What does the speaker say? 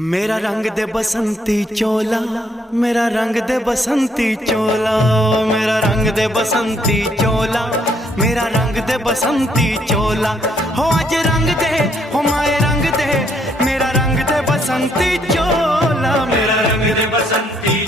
मेरा रंग दे बसंती चोला, मेरा रंग दे बसंती चोला, मेरा रंग दे बसंती चोला, मेरा रंग दे बसंती चोला। हो आज रंग दे, हो माए रंग दे, मेरा रंग दे बसंती चोला, मेरा रंग दे बसंती